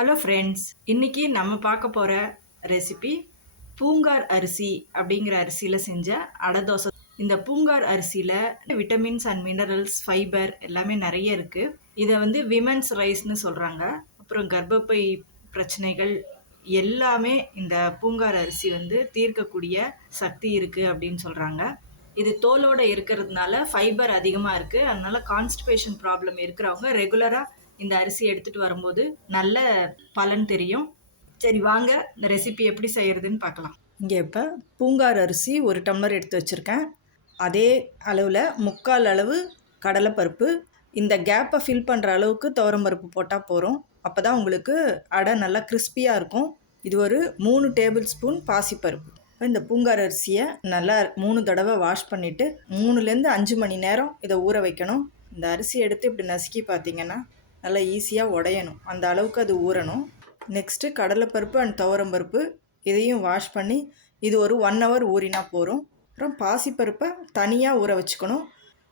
Hello friends, இன்னைக்கு நம்ம பார்க்க போகிற ரெசிபி பூங்கார் அரிசி அப்படிங்கிற அரிசியில் செஞ்ச அடை தோசை. இந்த பூங்கார் அரிசியில் விட்டமின்ஸ் அண்ட் மினரல்ஸ், ஃபைபர் எல்லாமே நிறைய இருக்குது. இதை விமென்ஸ் ரைஸ்னு சொல்கிறாங்க. அப்புறம் கர்ப்பப்பை பிரச்சனைகள் எல்லாமே இந்த பூங்கார் அரிசி தீர்க்கக்கூடிய சக்தி இருக்குது அப்படின்னு சொல்கிறாங்க. இது தோலோடு இருக்கிறதுனால ஃபைபர் அதிகமாக இருக்குது. அதனால கான்ஸ்டிபேஷன் ப்ராப்ளம் இருக்கிறவங்க ரெகுலராக இந்த அரிசி எடுத்துகிட்டு வரும்போது நல்ல பலன் தெரியும். சரி, வாங்க இந்த ரெசிபி எப்படி செய்கிறதுன்னு பார்க்கலாம். இங்கே இப்போ பூங்கார் அரிசி 1 டம்ளர் எடுத்து வச்சுருக்கேன். அதே அளவில் 3/4 அளவு கடலைப்பருப்பு. இந்த கேப்பை ஃபில் பண்ணுற அளவுக்கு துவரம்பருப்பு போட்டால் போகிறோம். அப்போ தான் உங்களுக்கு அடை நல்லா கிறிஸ்பியாக இருக்கும். இது ஒரு 3 டேபிள் ஸ்பூன் பாசிப்பருப்பு. இந்த பூங்கார் அரிசியை நல்லா 3 தடவை வாஷ் பண்ணிவிட்டு 3லேருந்து 5 மணி நேரம் இதை ஊற வைக்கணும். இந்த அரிசி எடுத்து இப்படி நசுக்கி பார்த்தீங்கன்னா நல்லா ஈஸியாக உடையணும், அந்த அளவுக்கு அது ஊறணும். நெக்ஸ்ட்டு கடலைப்பருப்பு அண்ட் துவரம்பருப்பு இதையும் வாஷ் பண்ணி இது ஒரு 1 ஹவர் ஊறினா போகிறோம். அப்புறம் பாசிப்பருப்பை தனியாக ஊற வச்சுக்கணும்.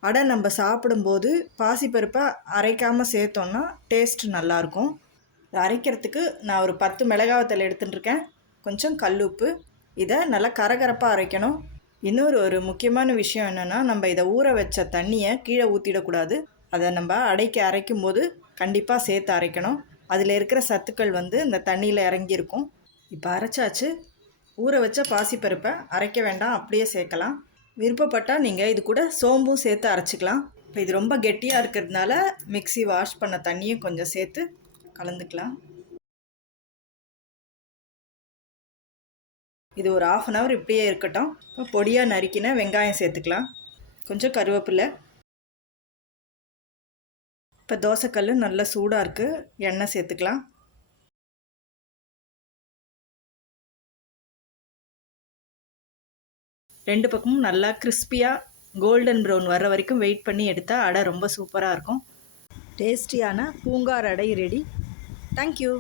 அடை நம்ம சாப்பிடும்போது பாசிப்பருப்பை அரைக்காமல் சேர்த்தோன்னா டேஸ்ட் நல்லாயிருக்கும். அரைக்கிறதுக்கு நான் ஒரு 10 மிளகாவத்தல் எடுத்துட்டுருக்கேன், கொஞ்சம் கல்லுப்பு. இதை நல்லா கரகரப்பாக அரைக்கணும். இன்னொரு முக்கியமான விஷயம் என்னென்னா, நம்ம இதை ஊற வச்ச தண்ணியை கீழே ஊற்றிடக்கூடாது. அதை நம்ம அடைக்க அரைக்கும் போது கண்டிப்பாக சேர்த்து அரைக்கணும். அதில் இருக்கிற சத்துக்கள் இந்த தண்ணியில் இறங்கியிருக்கும். இப்போ அரைச்சாச்சு. ஊற வச்ச பாசிப்பருப்பை அரைக்க வேண்டாம், அப்படியே சேர்க்கலாம். விருப்பப்பட்டால் நீங்கள் இது கூட சோம்பும் சேர்த்து அரைச்சிக்கலாம். இப்போ இது ரொம்ப கெட்டியாக இருக்கிறதுனால மிக்ஸி வாஷ் பண்ண தண்ணியும் கொஞ்சம் சேர்த்து கலந்துக்கலாம். இது ஒரு 1/2 ஹவர் இப்படியே இருக்கட்டும். இப்போ பொடியாக நறுக்கின வெங்காயம் சேர்த்துக்கலாம், கொஞ்சம் கருவேப்பிலை. இப்போ தோசைக்கல் நல்லா சூடாக இருக்குது, எண்ணெய் சேர்த்துக்கலாம். ரெண்டு பக்கமும் நல்லா கிறிஸ்பியாக கோல்டன் ப்ரௌன் வர்ற வரைக்கும் வெயிட் பண்ணி எடுத்தால் அடை ரொம்ப சூப்பராக இருக்கும். டேஸ்டியான பூங்கார் அடை ரெடி. தேங்க்யூ.